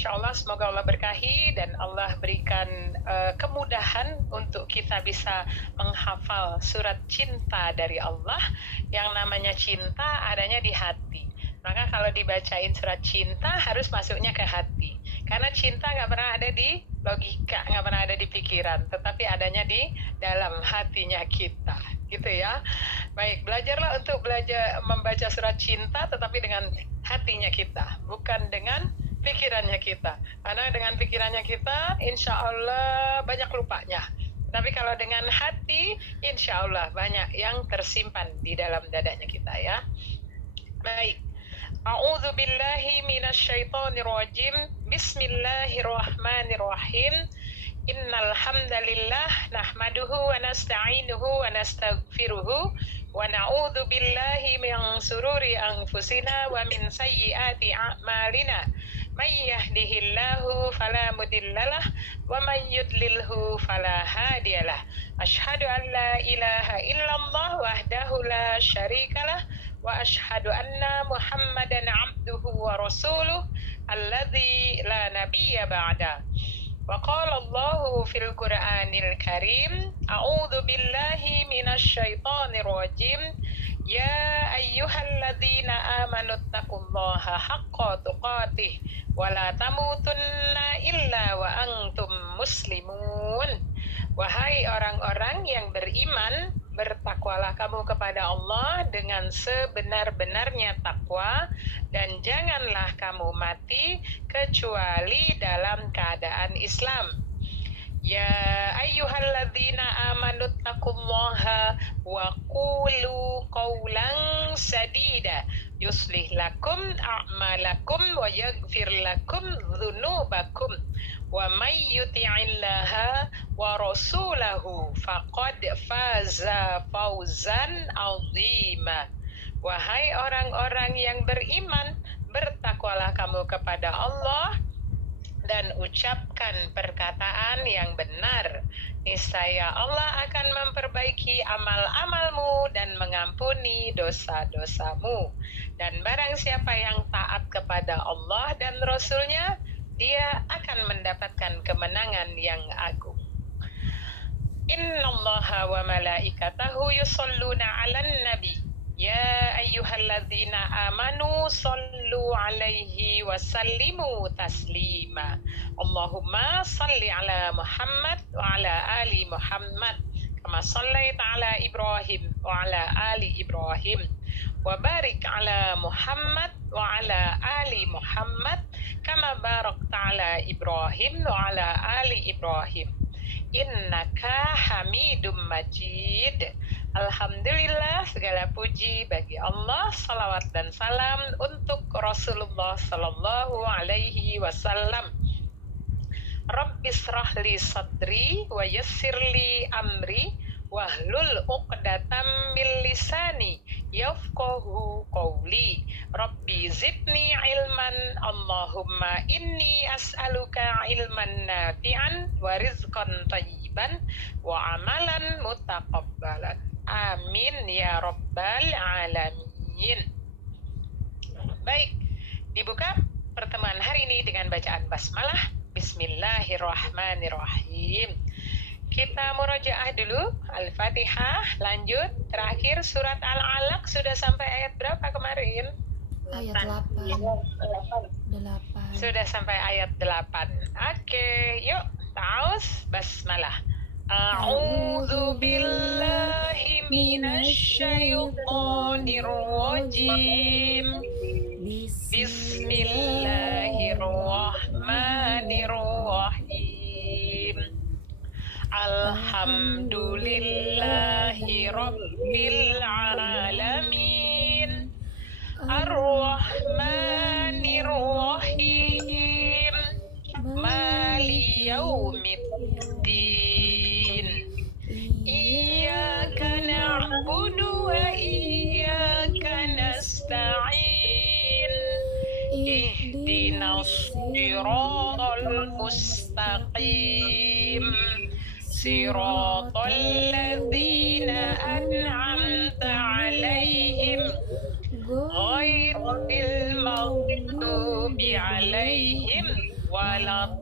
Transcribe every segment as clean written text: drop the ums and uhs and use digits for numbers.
Insyaallah semoga Allah berkahi dan Allah berikan, kemudahan untuk kita bisa menghafal surat cinta dari Allah, yang namanya cinta adanya di hati. Maka kalau dibacain surat cinta harus masuknya ke hati. Karena cinta nggak pernah ada di logika, nggak pernah ada di pikiran, tetapi adanya di dalam hatinya kita, gitu ya. Baik, belajarlah untuk membaca surat cinta tetapi dengan hatinya kita, bukan dengan pikirannya kita. Karena dengan pikirannya kita, insya Allah banyak lupanya. Tapi kalau dengan hati, insya Allah banyak yang tersimpan di dalam dadanya kita ya. Baik. A'udzu billahi minasyaitonir rajim. Bismillahirrahmanirrahim. Innal hamdalillah nahmaduhu wa nasta'inuhu wa nastaghfiruhu wa na'udzu billahi min sururi anfusina wa min sayyiati a'malina. May yahdihillahu fala mudhillalah wa may yudlilhu fala hadiyalah. Asyhadu an la ilaha illallah wahdahu la syarikalah wa asyhadu anna Muhammadan abduhu wa rasuluh alladzi la nabiyya ba'da. Wa qala Allahu fil Qur'anil Karim, a'udzu billahi minasyaitonir rajim. Ya ayyuhalladzina amanu taqullaha haqqa tuqatih wa la tamutunna illa wa antum muslimun. Wahai orang-orang yang beriman, bertakwalah kamu kepada Allah dengan sebenar-benarnya takwa, dan janganlah kamu mati kecuali dalam keadaan Islam. Ya ayyuhalladzina amanu taqullaha wa qulu qawlan sadida yuslih lakum a'malakum wa yaghfir lakum dzunubakum wa may yuti'illaha wa rasulahu faqad faza fawzan 'azima. Wahai orang-orang yang beriman, bertakwalah kamu kepada Allah dan ucapkan perkataan yang benar. Niscaya Allah akan memperbaiki amal-amalmu dan mengampuni dosa-dosamu. Dan barang siapa yang taat kepada Allah dan Rasul-Nya, dia akan mendapatkan kemenangan yang agung. Innallaha wa malaikatahu yusholluna 'alan nabi. Ya ayyuhalladzina amanu sallu alaihi wa sallimu taslima. Allahumma salli ala Muhammad wa ala ali Muhammad kama sallaita ala Ibrahim wa ala ali Ibrahim wa barik ala Muhammad wa ala ali Muhammad kama barakta ala Ibrahim wa ala ali Ibrahim. Innaka hamidum majid. Alhamdulillah, segala puji bagi Allah, salawat dan salam untuk Rasulullah sallallahu alaihi wasallam. Rabbishrah li sadri wa yassirli amri wahlul 'uqdatam min lisani yafqahu qawli. Rabbi zidni ilman. Allahumma inni as'aluka ilman nafi'an wa rizqan thayyiban wa amalan mutaqabbalan. Amin ya rabbal alamin. Baik, dibuka pertemuan hari ini dengan bacaan basmalah. Bismillahirrahmanirrahim. Kita murojaah dulu Al-Fatihah, lanjut terakhir surat Al-Alaq. Sudah sampai ayat berapa kemarin? Ayat 8. Sudah sampai ayat 8. Oke, yuk taus basmalah. A'udzu billahi minasyaitonir rajim. Bismillahirrahmanirrahim. Alhamdulillahi rabbil alamin. Ar-Rahmanir Rahim. Mali yaumiddin. Iyyaka na'budu wa iyyaka nasta'in. Ihdinas siratal mustaqim. Siratal ladzina an'amta 'alaihim ghairil maghdubi 'alaihim waladdallin.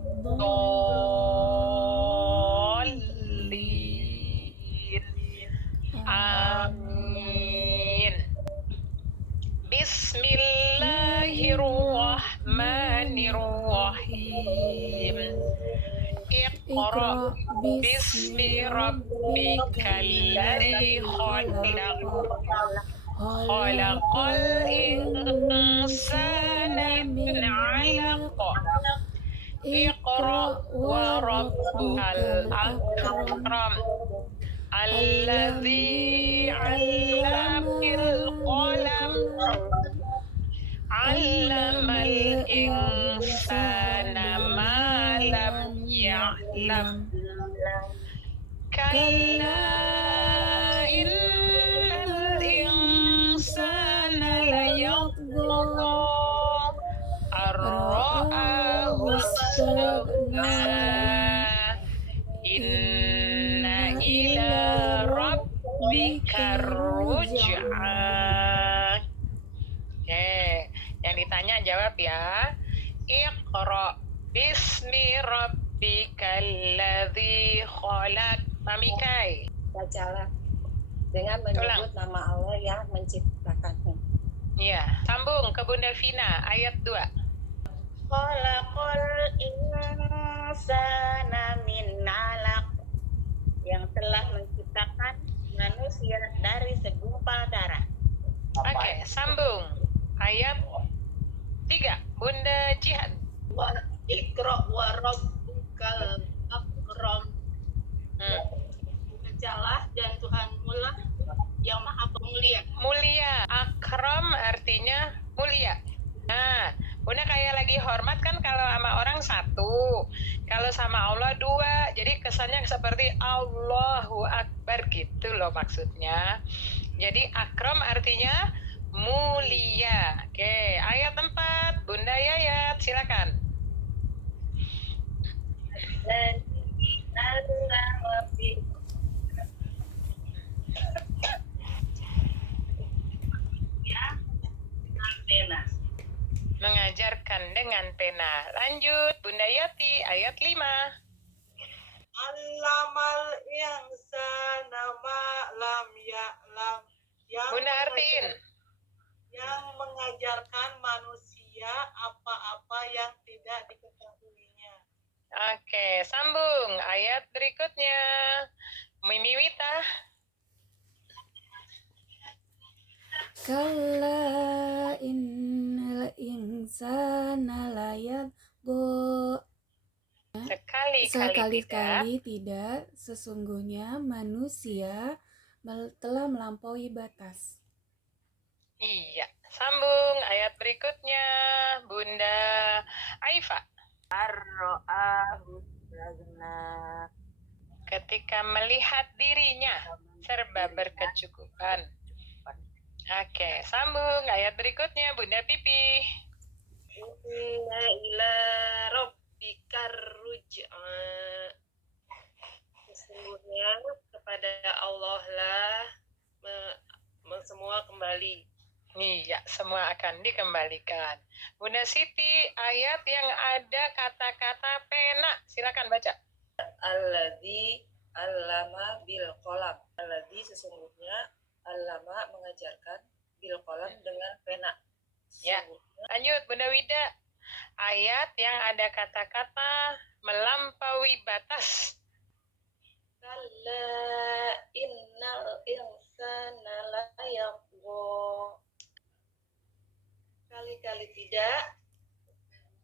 Amin. Bismillahirrahmanirrahim. Iqra Iqra bismi bismi rabbikal rabbikal ladzi ladzi khalaq. khalaq. Khalaqal Khalaqal insana insana min min 'alaq. 'alaq. Iqra Iqra wa wa rabbukal rabbukal akram. akram. Alladzi Alladzi 'allama 'allama bil bil qalam. qalam. 'Allamal Allamal insana insana ma ma lam lam ya'lam. ya'lam. Kalla Kalla innal insana layatgha layatgha ar-ra'ahu ra'ahu istaghna. istaghna. Inna Inna ila ila rabbika rabbika ruj'a. ruj'a. Oke, yang ditanya jawab ya. Iqra bismi rabbikal ladzi khalaq. Mami Kai. Bacalah dengan menyebut nama Allah yang menciptakanmu. Iya, sambung ke Bunda Vina ayat 2. Khalaqal insana min 'alaq, yang telah menciptakan manusia dari segumpal darah. Oke, sambung ayat 3. Bunda Jihan. Iqra wa rabbukal akram. Bacalah dan Tuhanmu lah yang maha pemulia. Mulia. Akram artinya mulia. Nah, Bunda kayak lagi hormat kan kalau sama orang satu, kalau sama Allah dua, jadi kesannya seperti Allahu Akbar gitu loh maksudnya. Jadi akram artinya mulia. Oke, ayat 4, Bunda Yayat, silakan. Dan Allah pena. Mengajarkan dengan pena. Lanjut, Bunda Yati, ayat 5. Allamal insana ma lam ya'lam. Bunda Artiin. Yang mengajarkan manusia apa-apa yang tidak diketahuinya. Oke, sambung ayat berikutnya. Mimi Wita. Kalla innal insana layatgha. Sekali-kali tidak, sesungguhnya manusia telah melampaui batas. Iya, sambung ayat berikutnya. Bunda Aifa. Ar-ra'ahu istaghna. Ketika melihat dirinya serba berkecukupan. Oke, sambung ayat berikutnya. Bunda Pipi. Inna ila rabbika ruj'a. Sesungguhnya kepada Allah lah semua kembali. Iya, semua akan dikembalikan. Bunda Siti, ayat yang ada kata-kata pena. Silakan baca. Alladzi allama bil qalam. Alladzi sesungguhnya allama mengajarkan bil qalam dengan pena. Ya. Lanjut, Bunda Wida. Ayat yang ada kata-kata melampaui batas. Kalla innal insana layatgha. Kali-kali tidak,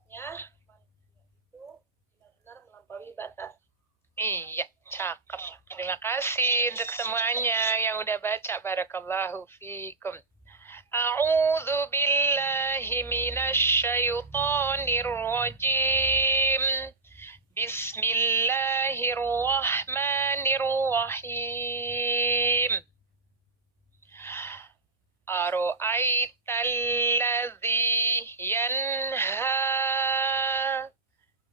ya, manusia itu benar-benar melampaui batas. Iya, cakep. Terima kasih untuk semuanya yang udah baca. Barakallahu fikum. A'udzu billahi minasy syaithanir rajim. Bismillahirrahmanirrahim. Ara'aital ladzi yanha.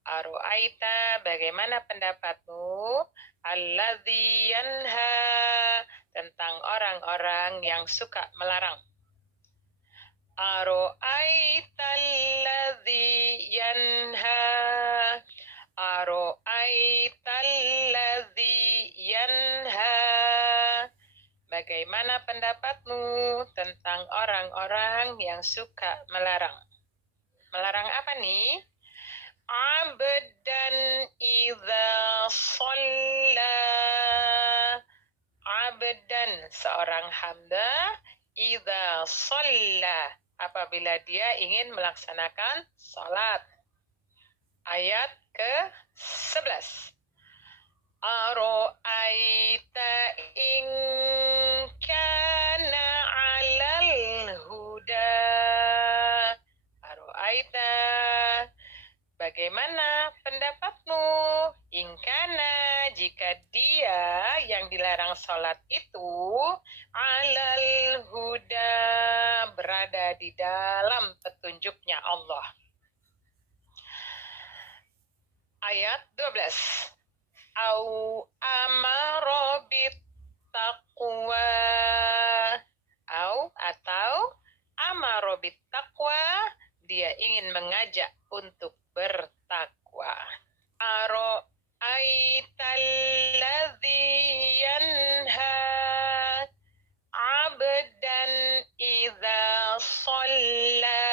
Ara'aita, bagaimana pendapatmu? Alladzi yanha, tentang orang-orang yang suka melarang. Ara'aita alladzi yanha. tentang orang-orang yang suka melarang. Melarang apa nih? Abdan idza shalla. Abdan, seorang hamba, idza shalla, apabila dia ingin melaksanakan salat. Ayat ke-11. Aro'aita in kana 'alal huda. Aro'aita, bagaimana pendapatmu? In kana, jika dia yang dilarang sholat itu 'alal huda, berada di dalam petunjuknya Allah. Ayat 12. Au amaro bittaqwa, atau amaro bittaqwa, dia ingin mengajak untuk bertakwa. Aro aitalladzi yanha abdan idza shalla.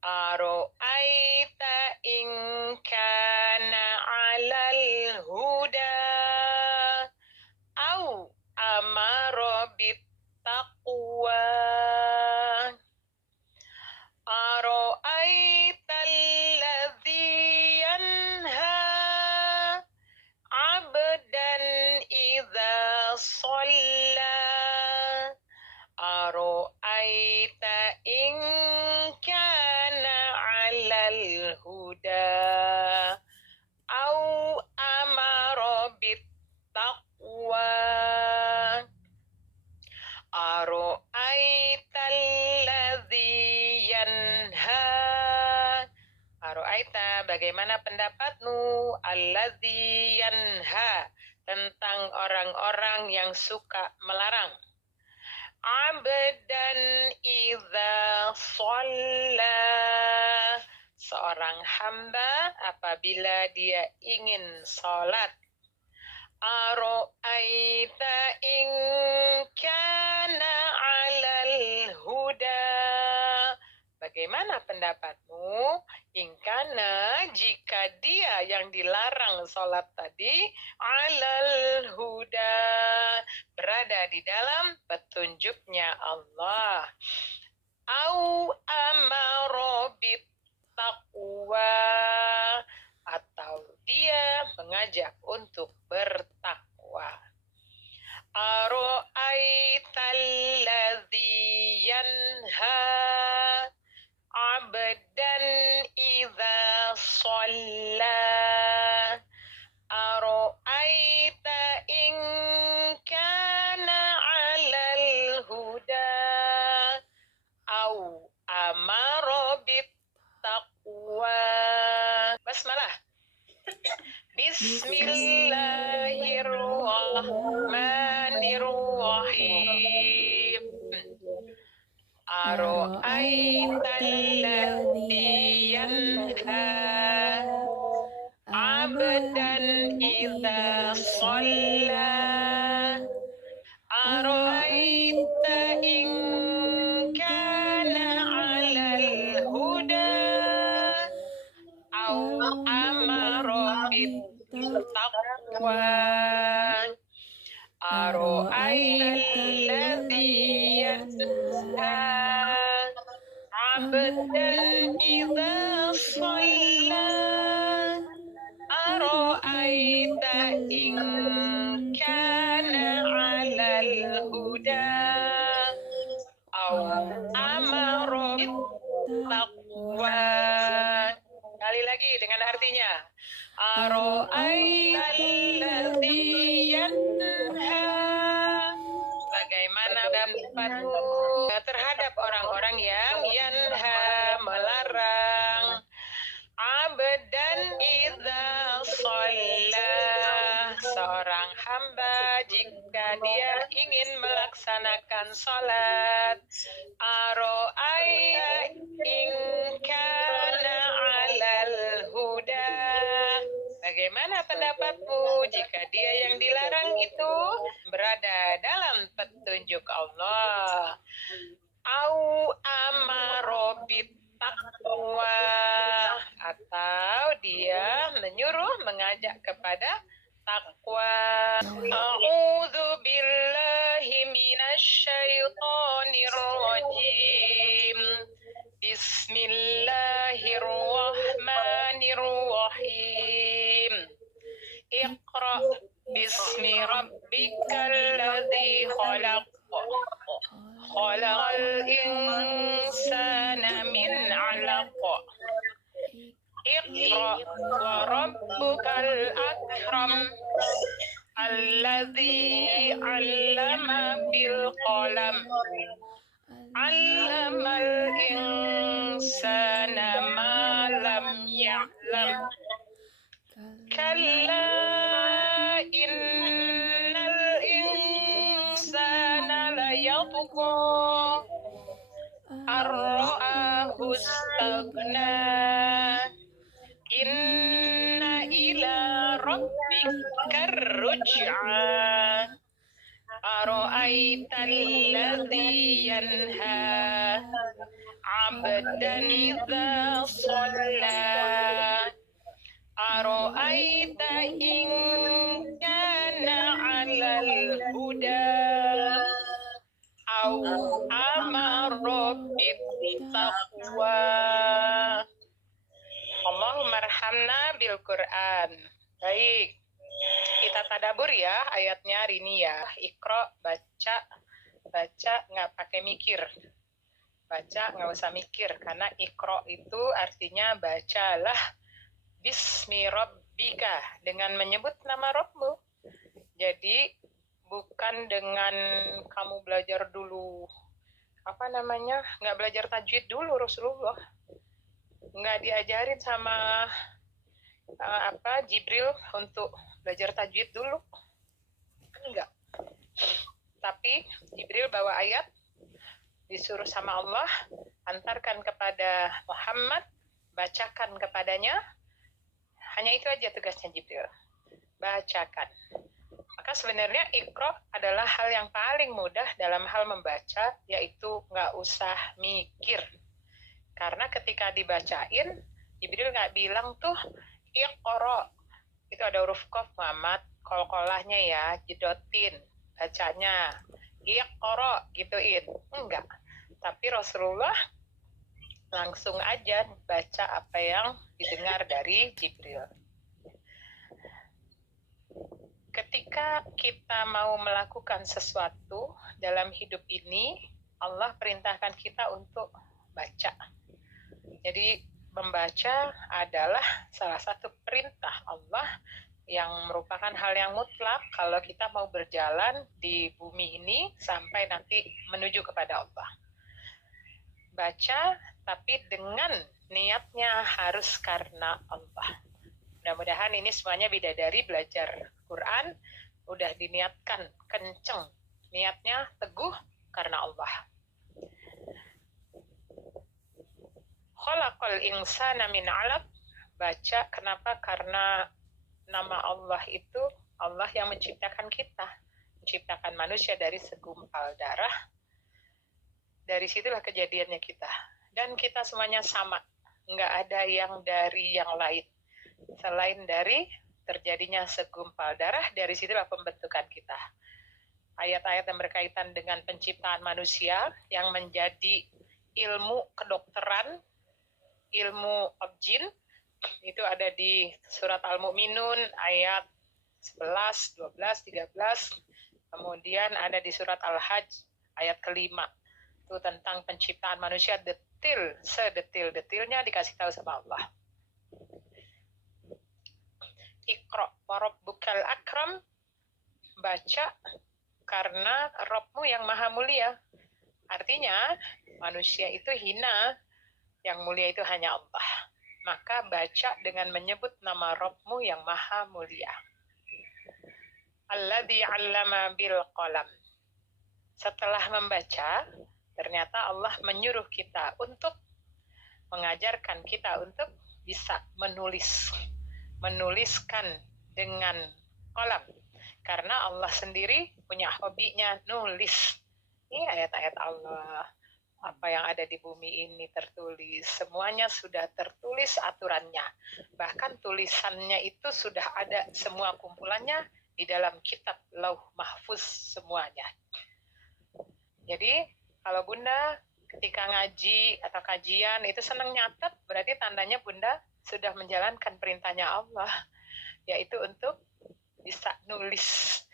Aro aita in kana 'alal huda au amaro bittaqwa. Aro aitalladzi yanha abdan idza shalla. Aro aita in kana 'alal huda au amaro bittaqwa. Aro aitalladzi yanha. Aro aita, bagaimana pendapatmu? Alladzi yanha, tentang orang-orang yang suka melarang. Abdan idza shalla, seorang hamba apabila dia ingin sholat. Aro'aita in kana 'alal huda, bagaimana pendapatmu? In kana, jika dia yang dilarang sholat tadi 'alal huda, berada di dalam petunjuknya Allah. Au amaro bittaqwa, atau dia mengajak untuk bertakwa. Aro'aitalladzi yanha abdan idza shalla. Aro'aita in kana 'alal huda au amaro bittaqwa. Basmalah. Bismillahirrahmanirrahim. Aro'aitalladzi yanha abdan idza shalla. Aro'aita in kana 'alal huda au amaro bittaqwa. Aro'aitalladzi yanha abdan idza shalla. Aro'aita in kana 'alal huda au amaro bittaqwa. Kali lagi dengan artinya. Aro'aitalladzi yanha, bagaimana pendapatmu terhadap orang-orang yang yanha, melarang. Abdan idza shalla, seorang hamba jika dia ingin melaksanakan sholat. Aro'aita in kana 'alal huda, bagaimana pendapatmu jika dia yang dilarang itu berada dalam petunjuk Allah. menyuruh, mengajak kepada takwa. A'udzu billahi minasy syaithanir rajim. Bismillahirrahmanirrahim. Iqra bismi rabbikal ladzi khalaq. Khalaqal insana min 'alaq. Iqra wa rabbukal akram. Alladzi 'allama bil qalam. 'Allamal insana ma lam ya'lam. Kalla innal insana layatgha ar-ra'ahu istaghna. Inna ila rabbikar ruj'a. Ara'aital ladzi yanha 'abdan idza shalla. Ara'aita in kana 'alal huda aw amara bittaqwa. Allahumma arhamna bil Qur'an. Baik, kita tadabur ya ayatnya hari ini ya. Iqra, baca nggak pakai mikir. Baca nggak usah mikir, karena Iqra itu artinya bacalah bismi rabbika, dengan menyebut nama Rabbmu. Jadi bukan dengan kamu belajar dulu nggak belajar tajwid dulu. Rasulullah nggak diajarin sama Jibril untuk belajar tajwid dulu, enggak. Tapi Jibril bawa ayat, disuruh sama Allah, antarkan kepada Muhammad, bacakan kepadanya. Hanya itu aja tugasnya Jibril, bacakan. Maka sebenarnya Iqra adalah hal yang paling mudah dalam hal membaca, yaitu nggak usah mikir. Karena ketika dibacain, Jibril nggak bilang tuh Iqra, itu ada huruf qaf Muhammad, kol-kolahnya ya, jedotin bacanya, Iqra gituin, enggak. Tapi Rasulullah langsung aja baca apa yang didengar dari Jibril. Ketika kita mau melakukan sesuatu dalam hidup ini, Allah perintahkan kita untuk baca. Jadi membaca adalah salah satu perintah Allah yang merupakan hal yang mutlak kalau kita mau berjalan di bumi ini sampai nanti menuju kepada Allah. Baca, tapi dengan niatnya harus karena Allah. Mudah-mudahan ini semuanya bidadari belajar Quran, udah diniatkan kenceng, niatnya teguh karena Allah. Khalaqal insana min 'alaq. Baca, kenapa? Karena nama Allah itu Allah yang menciptakan kita, menciptakan manusia dari segumpal darah. Dari situlah kejadiannya kita. Dan kita semuanya sama, nggak ada yang dari yang lain. Selain dari terjadinya segumpal darah, dari situlah pembentukan kita. Ayat-ayat yang berkaitan dengan penciptaan manusia yang menjadi ilmu kedokteran, ilmu objin, itu ada di surat Al-Mu'minun ayat 11, 12, 13. Kemudian ada di surat Al-Hajj ayat ke-5. Itu tentang penciptaan manusia detil, sedetil-detilnya dikasih tahu sama Allah. Iqra wa rabbukal akram. Baca karena Rabbmu yang maha mulia. Artinya manusia itu hina, yang mulia itu hanya Allah. Maka baca dengan menyebut nama Rabbmu yang maha mulia. Alladzi 'allama bil qalam. Setelah membaca, ternyata Allah menyuruh kita untuk mengajarkan kita untuk bisa menuliskan dengan qalam. Karena Allah sendiri punya hobinya nulis. Ini ayat-ayat Allah, Apa yang ada di bumi ini tertulis, semuanya sudah tertulis aturannya. Bahkan tulisannya itu sudah ada semua kumpulannya di dalam kitab Lauh Mahfuz semuanya. Jadi kalau Bunda ketika ngaji atau kajian itu senang nyatet, berarti tandanya Bunda sudah menjalankan perintahnya Allah, yaitu untuk bisa nulis.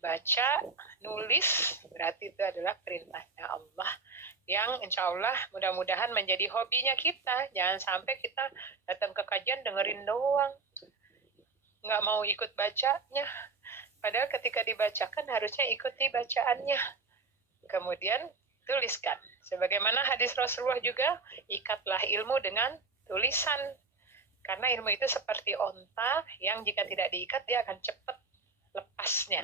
Baca, nulis, berarti itu adalah perintahnya Allah yang insya Allah mudah-mudahan menjadi hobinya kita. Jangan sampai kita datang ke kajian dengerin doang, nggak mau ikut bacanya. Padahal ketika dibacakan harusnya ikuti bacaannya. Kemudian tuliskan. Sebagaimana hadis Rasulullah juga, ikatlah ilmu dengan tulisan. Karena ilmu itu seperti onta yang jika tidak diikat dia akan cepat lepasnya,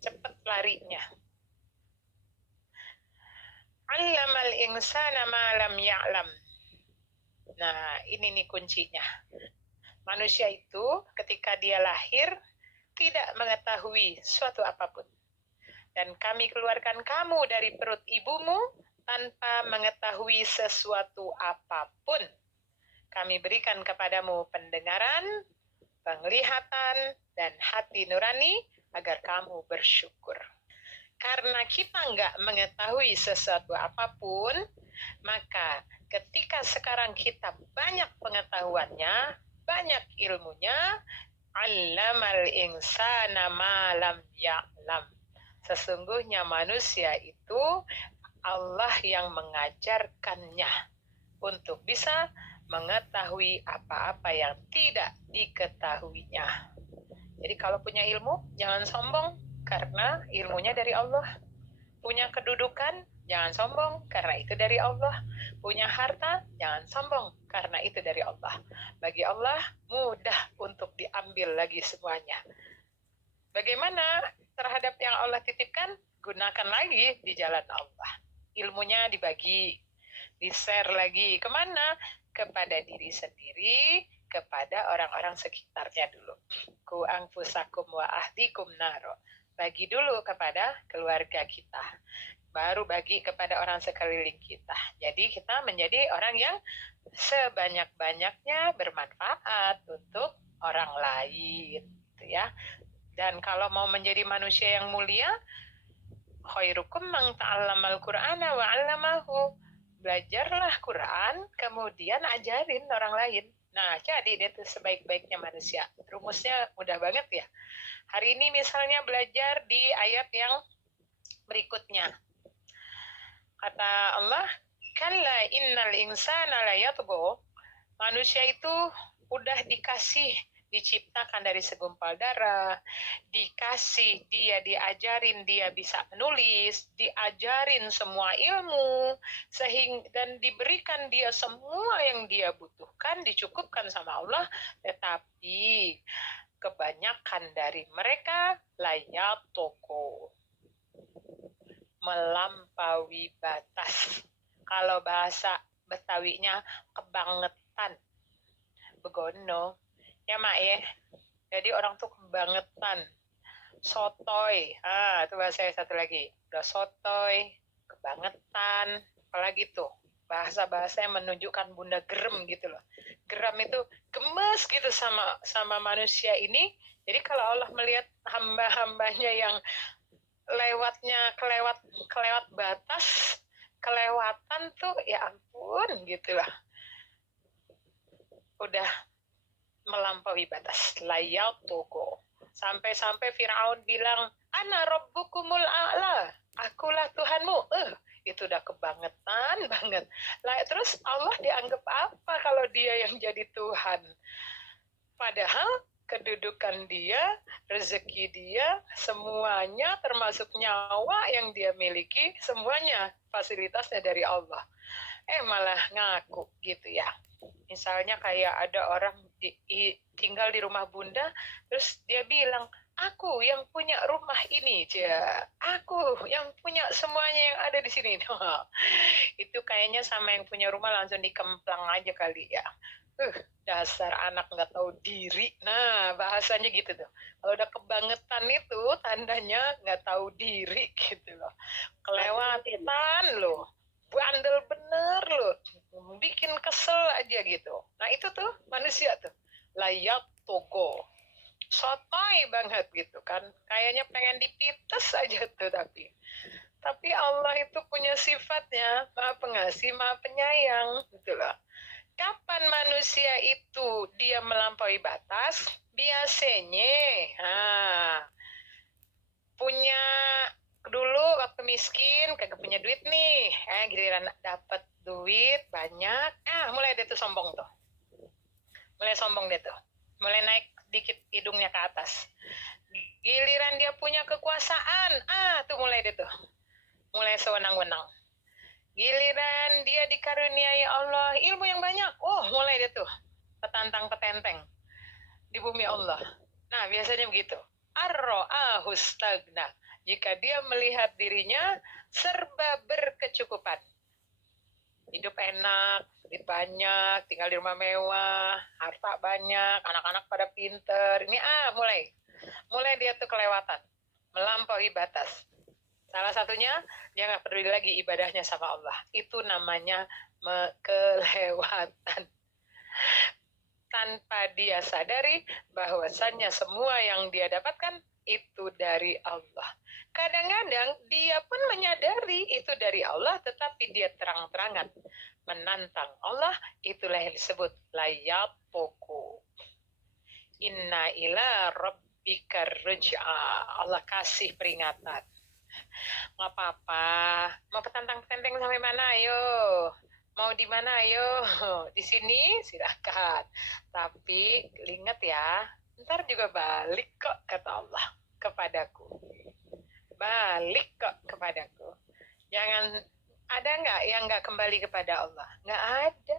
cepat larinya. Allamal insana ma lam ya'lam. Nah, ini nih kuncinya. Manusia itu ketika dia lahir tidak mengetahui suatu apapun. Dan kami keluarkan kamu dari perut ibumu tanpa mengetahui sesuatu apapun. Kami berikan kepadamu pendengaran, penglihatan, dan hati nurani agar kamu bersyukur. Karena kita nggak mengetahui sesuatu apapun, maka ketika sekarang kita banyak pengetahuannya, banyak ilmunya, allamal insana ma lam ya'lam. Sesungguhnya manusia itu Allah yang mengajarkannya untuk bisa mengetahui apa-apa yang tidak diketahuinya. Jadi kalau punya ilmu, jangan sombong karena ilmunya dari Allah. Punya kedudukan, jangan sombong karena itu dari Allah. Punya harta, jangan sombong karena itu dari Allah. Bagi Allah mudah untuk diambil lagi semuanya. Bagaimana terhadap yang Allah titipkan? Gunakan lagi di jalan Allah. Ilmunya dibagi, di-share lagi. Kemana? Kepada diri sendiri, kepada orang-orang sekitarnya dulu. Ku anfusakum wa ahdikum naro. Bagi dulu kepada keluarga kita. Baru bagi kepada orang sekeliling kita. Jadi kita menjadi orang yang sebanyak-banyaknya bermanfaat untuk orang lain. Gitu ya. Dan kalau mau menjadi manusia yang mulia, khairukum man ta'allamal Qur'ana wa 'allamahu. Belajarlah Quran, kemudian ajarin orang lain. Nah, jadi dia tuh sebaik-baiknya manusia. Rumusnya mudah banget ya. Hari ini misalnya belajar di ayat yang berikutnya. Kata Allah, kalla innal insana la yatgha. Manusia itu udah diciptakan dari segumpal darah, dikasih dia diajarin dia bisa menulis, diajarin semua ilmu, dan diberikan dia semua yang dia butuhkan, dicukupkan sama Allah, tetapi kebanyakan dari mereka layak toko, melampaui batas. Kalau bahasa Betawinya kebangetan, begono. Ya mak ya, jadi orang tuh kebangetan, sotoy, itu bahasa satu lagi, udah sotoy, kebangetan, apalagi tuh bahasa-bahasa yang menunjukkan Bunda gerem gitu loh, geram itu gemes gitu sama manusia ini. Jadi kalau Allah melihat hamba-hambanya yang kelewat batas, kelewatan tuh ya ampun gitu lah, udah melampaui batas, layak toko. Sampai-sampai Firaun bilang, ana rabbukumul a'la, akulah Tuhanmu. Itu udah kebangetan banget. Terus Allah dianggap apa kalau dia yang jadi Tuhan? Padahal kedudukan dia, rezeki dia, semuanya termasuk nyawa yang dia miliki, semuanya fasilitasnya dari Allah. Malah ngaku gitu ya. Misalnya kayak ada orang tinggal di rumah Bunda, terus dia bilang, aku yang punya rumah ini, aku yang punya semuanya yang ada di sini. Itu kayaknya sama yang punya rumah langsung dikemplang aja kali ya. Dasar anak nggak tahu diri. Nah, bahasanya gitu tuh. Kalau udah kebangetan itu tandanya nggak tahu diri gitu loh. Kelewatan loh. bandel bener loh, bikin kesel aja gitu. Nah itu tuh manusia tuh layak togo, sotoy banget gitu kan, kayaknya pengen dipites aja tuh. Tapi Allah itu punya sifatnya maha pengasih maha penyayang gitu loh. Kapan manusia itu dia melampaui batas? Biasanya punya dulu waktu miskin kagak punya duit nih, giliran dapat duit banyak, mulai dia tuh sombong tuh, mulai sombong dia tuh, mulai naik dikit hidungnya ke atas. Giliran dia punya kekuasaan, tuh mulai dia tuh, mulai sewenang-wenang. Giliran dia dikaruniai Allah ilmu yang banyak, mulai dia tuh petantang petenteng di bumi Allah. Nah biasanya begitu. Ar-ra'ahu stagna, jika dia melihat dirinya serba berkecukupan, hidup enak, duit banyak, tinggal di rumah mewah, harta banyak, anak-anak pada pinter, ini mulai dia tuh kelewatan, melampaui batas. Salah satunya dia nggak peduli lagi ibadahnya sama Allah, itu namanya kelewatan. Tanpa dia sadari bahwasannya semua yang dia dapatkan itu dari Allah. Kadang-kadang dia pun menyadari itu dari Allah, tetapi dia terang-terangan menantang Allah. Itulah yang disebut layapoku. Inna ila rabbika ruj'a. Allah kasih peringatan. Nggak apa-apa, mau petantang-petenteng sampai mana, ayo. Mau di mana, ayo. Di sini silakan. Tapi ingat ya, ntar juga balik kok, kata Allah kepadaku. Balik kok kepadaku. Jangan, ada nggak yang nggak kembali kepada Allah? Nggak ada.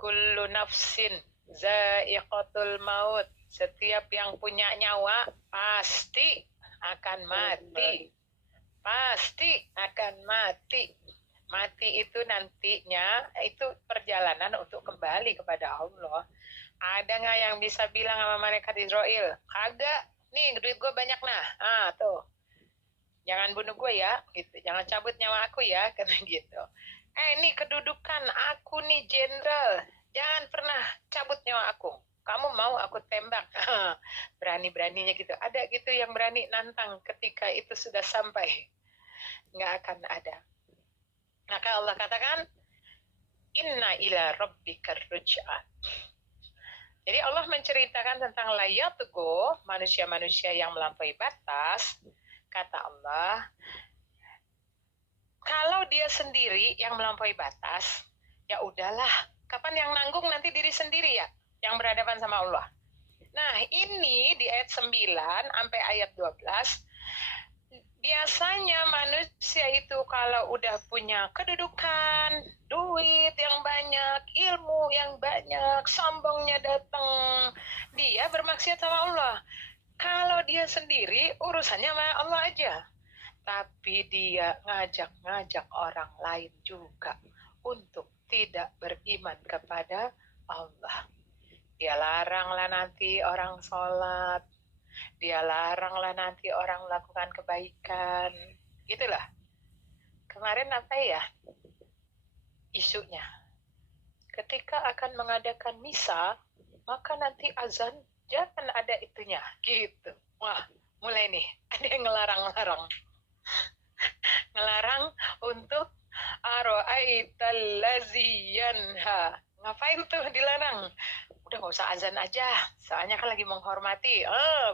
Kullu nafsin za'iqatul maut. Setiap yang punya nyawa pasti akan mati. Pasti akan mati. Mati itu nantinya, itu perjalanan untuk kembali kepada Allah. Ada nggak yang bisa bilang sama malaikat Israel, kagak, nih duit gue banyak nah, tuh, jangan bunuh gue ya, gitu, jangan cabut nyawa aku ya, kata gitu. Nih kedudukan aku nih jenderal, jangan pernah cabut nyawa aku. Kamu mau aku tembak? Berani-beraninya gitu. Ada gitu yang berani nantang ketika itu sudah sampai. Nggak akan ada. Maka Allah katakan, inna ila rabbika ruj'a. Jadi Allah menceritakan tentang layatgo, manusia-manusia yang melampaui batas. Kata Allah, kalau dia sendiri yang melampaui batas, ya udahlah. Kapan yang nanggung nanti diri sendiri ya, yang berhadapan sama Allah. Nah ini di ayat 9 sampai ayat 12, biasanya manusia itu kalau udah punya kedudukan, duit yang banyak, ilmu yang banyak, sombongnya datang, dia bermaksiat sama Allah. Kalau dia sendiri urusannya sama Allah aja, tapi dia ngajak-ngajak orang lain juga untuk tidak beriman kepada Allah. Dia laranglah nanti orang sholat, dia laranglah nanti orang melakukan kebaikan. Itulah. Kemarin apa ya isunya? Ketika akan mengadakan misa, maka nanti azan jangan ada itunya. Gitu. Wah, mulai nih. Ada yang ngelarang-larang. Ngelarang untuk aro'aital lazi yanha. Ngapain tuh dilarang? Udah gak usah azan aja, soalnya kan lagi menghormati.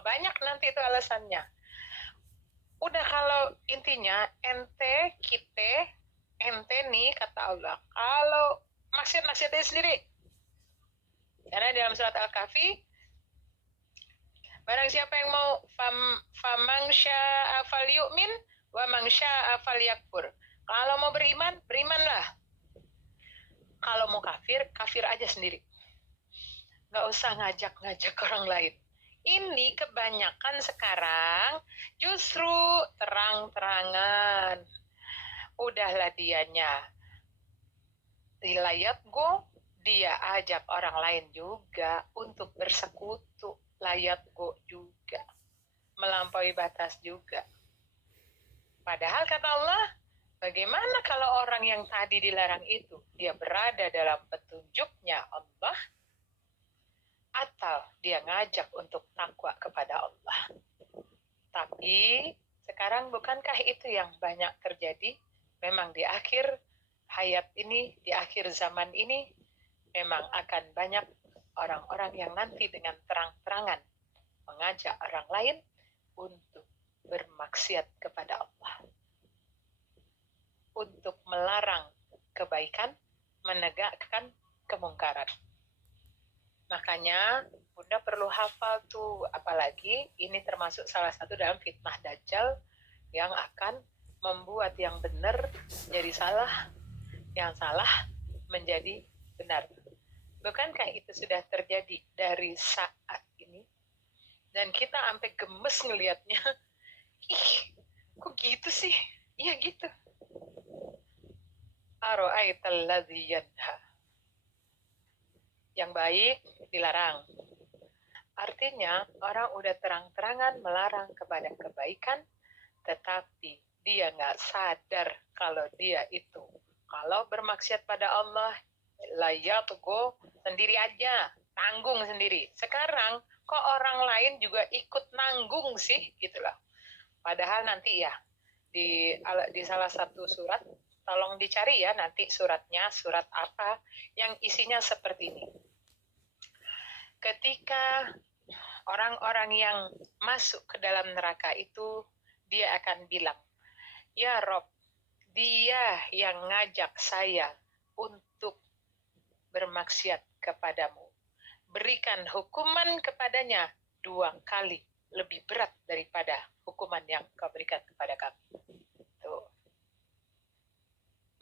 Banyak nanti itu alasannya. Udah kalau intinya ente, ente nih kata Allah, kalau maksiat-maksiatnya sendiri. Karena dalam surat Al-Kahfi, barang siapa yang mau famang sya'a falyu'min wa man sya'a falyakfur. Kalau mau beriman, berimanlah. Kalau mau kafir, kafir aja sendiri. Nggak usah ngajak-ngajak orang lain. Ini kebanyakan sekarang justru terang-terangan. Udahlah dianya layat go, dia ajak orang lain juga untuk bersekutu. Layat go juga. Melampaui batas juga. Padahal kata Allah, Bagaimana kalau orang yang tadi dilarang itu, dia berada dalam petunjuknya Allah, atau dia ngajak untuk takwa kepada Allah. Tapi sekarang bukankah itu yang banyak terjadi? Memang di akhir hayat ini, di akhir zaman ini, memang akan banyak orang-orang yang nanti dengan terang-terangan mengajak orang lain untuk bermaksiat kepada Allah, untuk melarang kebaikan, menegakkan kemungkaran. Makanya Bunda perlu hafal tuh, apalagi ini termasuk salah satu dalam fitnah Dajjal yang akan membuat yang benar jadi salah, yang salah menjadi benar. Bukankah itu sudah terjadi dari saat ini? Dan kita sampai gemes ngelihatnya. Ih, kok gitu sih? Iya gitu. Aro'aital ladzi yanha. Yang baik dilarang. Artinya orang udah terang-terangan melarang kepada kebaikan, tetapi dia nggak sadar kalau dia itu, kalau bermaksiat pada Allah, layatgo sendiri aja, tanggung sendiri. Sekarang kok orang lain juga ikut nanggung sih, gitulah. Padahal nanti ya di salah satu surat, tolong dicari ya nanti suratnya, surat apa yang isinya seperti ini. Ketika orang-orang yang masuk ke dalam neraka itu, dia akan bilang, ya Rob, dia yang ngajak saya untuk bermaksiat kepadamu. Berikan hukuman kepadanya 2 kali lebih berat daripada hukuman yang kau berikan kepada kami. Tuh.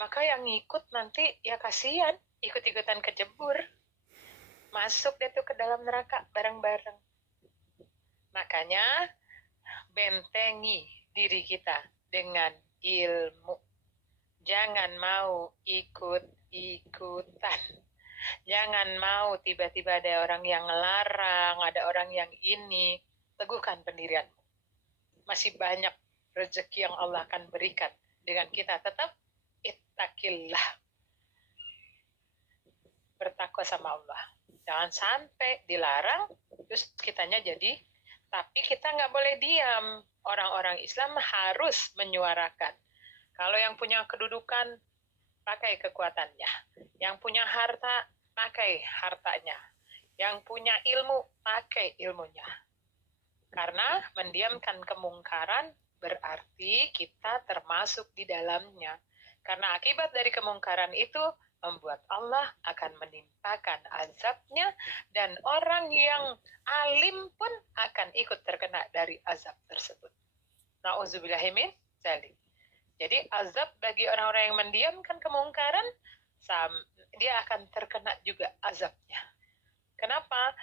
Maka yang ngikut nanti ya kasihan, ikut-ikutan kejebur. Masuk deh tuh ke dalam neraka bareng-bareng. Makanya bentengi diri kita dengan ilmu. Jangan mau ikut-ikutan. Jangan mau tiba-tiba ada orang yang ngelarang, ada orang yang ini. Teguhkan pendirianmu. Masih banyak rezeki yang Allah akan berikan dengan kita tetap ittaqillah. Bertakwa sama Allah. Jangan sampai dilarang, terus kitanya jadi, tapi kita nggak boleh diam. Orang-orang Islam harus menyuarakan. Kalau yang punya kedudukan, pakai kekuatannya. Yang punya harta, pakai hartanya. Yang punya ilmu, pakai ilmunya. Karena mendiamkan kemungkaran berarti kita termasuk di dalamnya. Karena akibat dari kemungkaran itu membuat Allah akan menimpakan azabnya dan orang yang alim pun akan ikut terkena dari azab tersebut. Na'udzubillahi min dzalik. Jadi azab bagi orang-orang yang mendiamkan kemungkaran, dia akan terkena juga azabnya. Kenapa?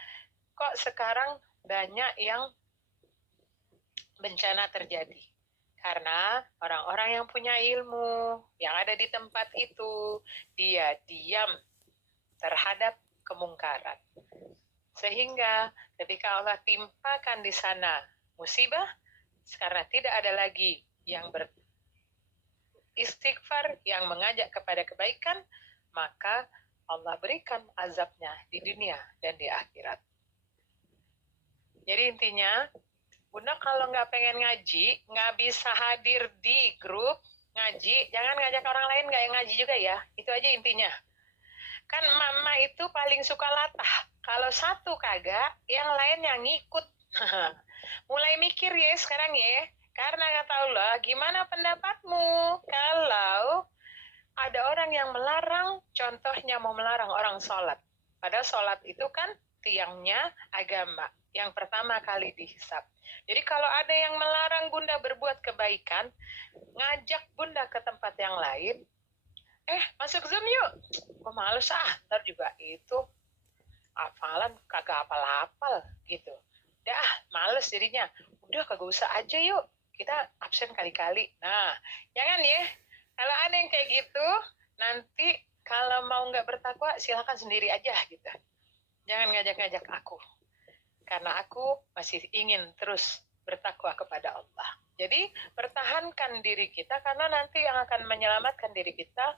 Kok sekarang banyak yang bencana terjadi? Karena orang-orang yang punya ilmu, yang ada di tempat itu, dia diam terhadap kemungkaran. Sehingga ketika Allah timpakan di sana musibah, karena tidak ada lagi yang beristighfar, yang mengajak kepada kebaikan, maka Allah berikan azabnya di dunia dan di akhirat. Jadi intinya, Bunda kalau nggak pengen ngaji, nggak bisa hadir di grup ngaji, jangan ngajak orang lain nggak ngaji juga ya. Itu aja intinya. Kan mama itu paling suka latah. Kalau satu kagak, yang lain yang ngikut. Mulai mikir ya sekarang ya. Karena kata Allah, gimana pendapatmu kalau ada orang yang melarang, contohnya mau melarang orang sholat. Padahal sholat itu kan tiangnya agama. Yang pertama kali dihisab. Jadi kalau ada yang melarang Bunda berbuat kebaikan, ngajak Bunda ke tempat yang lain, masuk Zoom yuk. Gue males ntar juga itu hafalan kagak hafal-hafal gitu. Udah males jadinya. Udah kagak usah aja yuk. Kita absen kali-kali. Nah, jangan ya. Kalau ada yang kayak gitu, nanti kalau mau nggak bertakwa, silakan sendiri aja gitu. Jangan ngajak-ngajak aku. Karena aku masih ingin terus bertakwa kepada Allah. Jadi pertahankan diri kita karena nanti yang akan menyelamatkan diri kita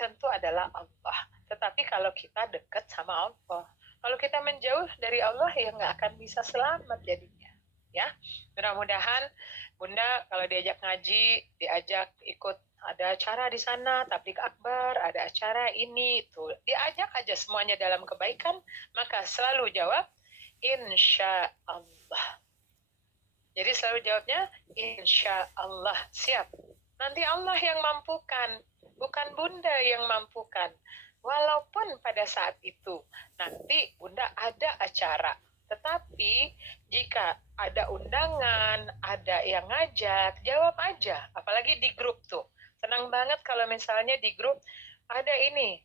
tentu adalah Allah. Tetapi kalau kita dekat sama Allah, kalau kita menjauh dari Allah ya nggak akan bisa selamat jadinya. Ya, mudah-mudahan Bunda kalau diajak ngaji, diajak ikut ada acara di sana, tablik akbar, ada acara ini itu, diajak aja semuanya dalam kebaikan, maka selalu jawab insya Allah. Jadi selalu jawabnya insya Allah, siap. Nanti Allah yang mampukan, bukan Bunda yang mampukan. Walaupun pada saat itu nanti Bunda ada acara, tetapi jika ada undangan, ada yang ngajak, jawab aja. Apalagi di grup tuh. Senang banget kalau misalnya di grup ada ini.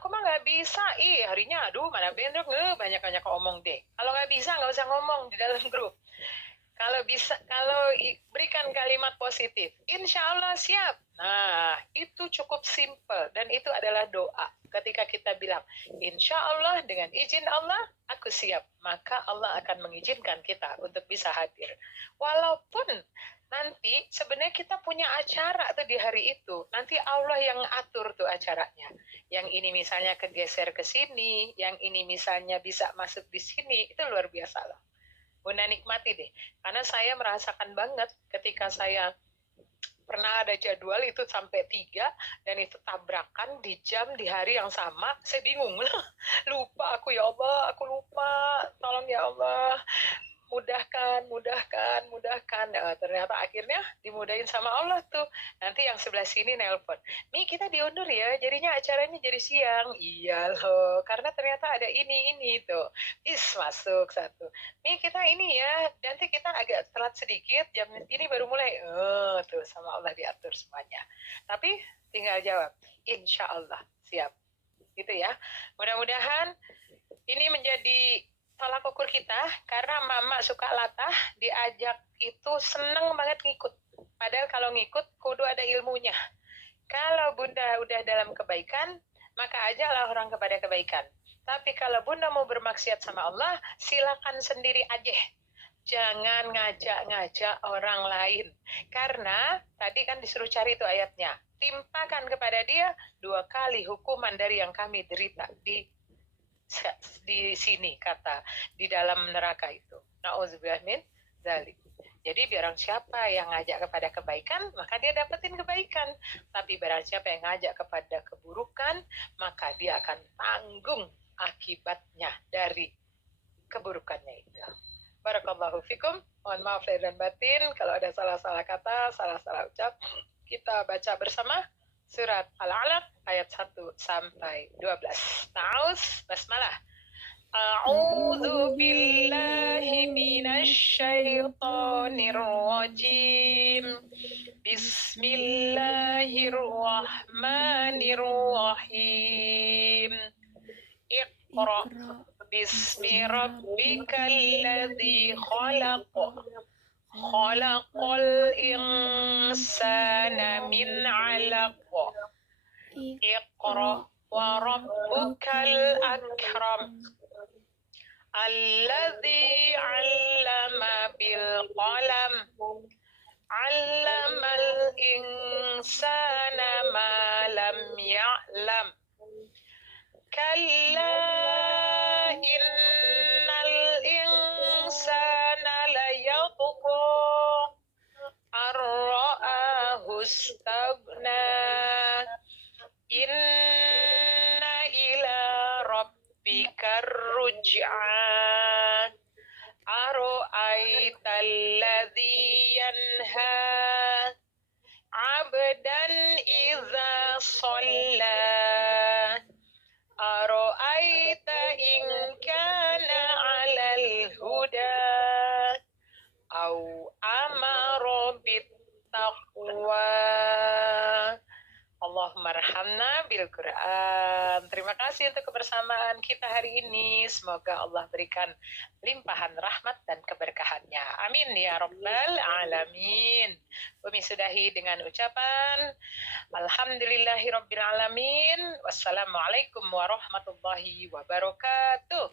Aku mah nggak bisa. Harinya aduh mana bener banyak-banyak ngomong deh. Kalau nggak bisa nggak usah ngomong di dalam grup. Kalau bisa, kalau berikan kalimat positif, insya Allah siap. Nah, itu cukup simple dan itu adalah doa. Ketika kita bilang, insya Allah dengan izin Allah, aku siap. Maka Allah akan mengizinkan kita untuk bisa hadir. Walaupun nanti sebenarnya kita punya acara tuh di hari itu. Nanti Allah yang atur tuh acaranya. Yang ini misalnya kegeser ke sini, yang ini misalnya bisa masuk di sini, itu luar biasa loh. Bunda nikmati deh, karena saya merasakan banget ketika saya pernah ada jadwal itu sampai 3 dan itu tabrakan di jam di hari yang sama, saya bingung lah, lupa aku ya Allah, aku lupa, tolong ya Allah, mudahkan. Ternyata akhirnya dimudahin sama Allah tuh. Nanti yang sebelah sini nelpon, Mi kita diundur ya, jadinya acaranya jadi siang. Iya loh, karena ternyata ada ini tuh. Masuk satu. Mi kita ini ya, nanti kita agak telat sedikit, jam ini baru mulai. Tuh sama Allah diatur semuanya. Tapi tinggal jawab, insya Allah siap. Gitu ya. Mudah-mudahan ini menjadi tolak ukur kita, karena mama suka latah, diajak itu seneng banget ngikut. Padahal kalau ngikut, kudu ada ilmunya. Kalau Bunda udah dalam kebaikan, maka ajalah orang kepada kebaikan. Tapi kalau Bunda mau bermaksiat sama Allah, silakan sendiri aja. Jangan ngajak-ngajak orang lain. Karena tadi kan disuruh cari itu ayatnya. Timpakan kepada dia 2 kali hukuman dari yang kami derita di sini, kata di dalam neraka itu. Nauzubillah min dzalik. Jadi barang siapa yang ngajak kepada kebaikan, maka dia dapetin kebaikan. Tapi barang siapa yang ngajak kepada keburukan, maka dia akan tanggung akibatnya dari keburukannya itu. Barakallahu fikum. Mohon maaf lahir dan batin kalau ada salah-salah kata, salah-salah ucap. Kita baca bersama surat Al-Alaq ayat 1 sampai 12. Ta'awuz basmalah. A'udzu billahi minasy syaithanir rajim. Bismillahirrahmanirrahim. Iqra bismi rabbikal ladzi khalaq. Khalaqal insana min 'alaq. Iqra wa rabbukal akram. Alladzi 'allama bil qalam. 'Allamal insana ma lam ya'lam. Kalla innal insana layatgha ar-ra'ahu istaghna. Inna ila rabbikar ruj'a. Ara'aita alladzi yanha 'abdan idza shalla. Ara'aita in kana 'alal huda au amara bit taqwa. Allahumma rahamna bil Quran. Terima kasih untuk kebersamaan kita hari ini. Semoga Allah berikan limpahan rahmat dan keberkahannya. Amin ya rabbal alamin. Bumi sudahi dengan ucapan alhamdulillahirabbil alamin. Wassalamualaikum warahmatullahi wabarakatuh.